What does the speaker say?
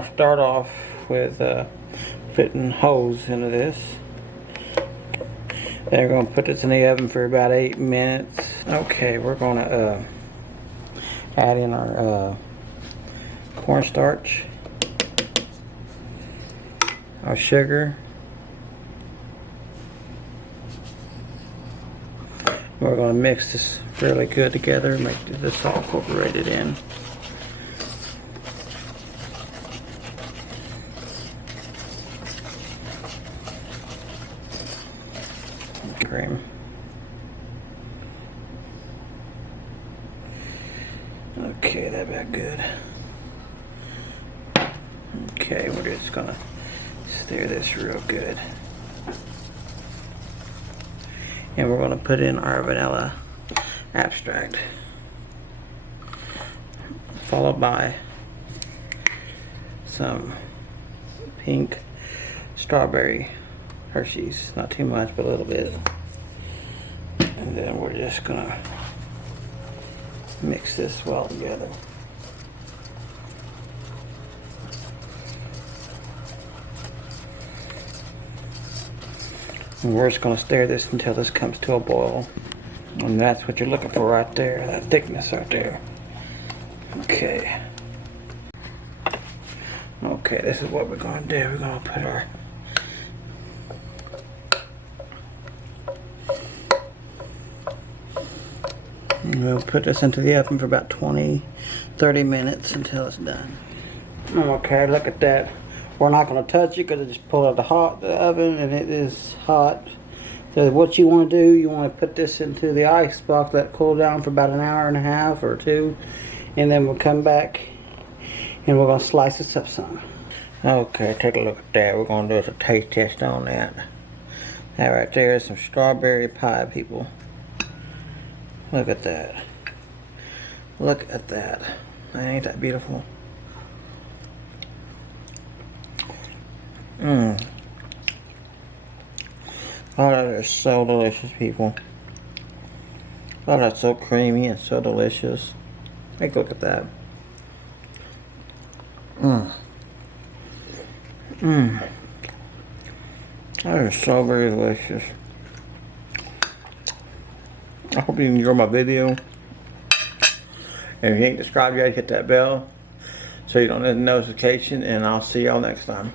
going to start off with putting holes into this. Then we're going to put this in the oven for about 8 minutes. Okay, we're going to add in our cornstarch, our sugar. We're going to mix this really good together, make this all incorporated in. Cream. Okay, that about good. Okay, we're just gonna stir this real good. And we're gonna put in our vanilla extract, followed by some pink strawberry Hershey's, not too much, but a little bit. And then we're just gonna mix this well together. And we're just gonna stir this until this comes to a boil. And that's what you're looking for right there, that thickness right there. Okay. Okay, this is what we're gonna do. We're gonna put our we'll put this into the oven for about 20-30 minutes until it's done. Okay, look at that. We're not going to touch it because I just pulled out the oven and it is hot. So what you want to do, you want to put this into the ice box, let it cool down for about an hour and a half or two, and then we'll come back and we're going to slice this up some. Okay, take a look at that. We're going to do a taste test on that. That right there is some strawberry pie, people. Look at that. Look at that. Ain't that beautiful? Mmm. Oh, that is so delicious, people. Oh, that's so creamy and so delicious. Take a look at that. Mmm. Mmm. That is so very delicious. I hope you enjoy my video. And if you ain't subscribed yet, hit that bell so you don't miss a notification, and I'll see y'all next time.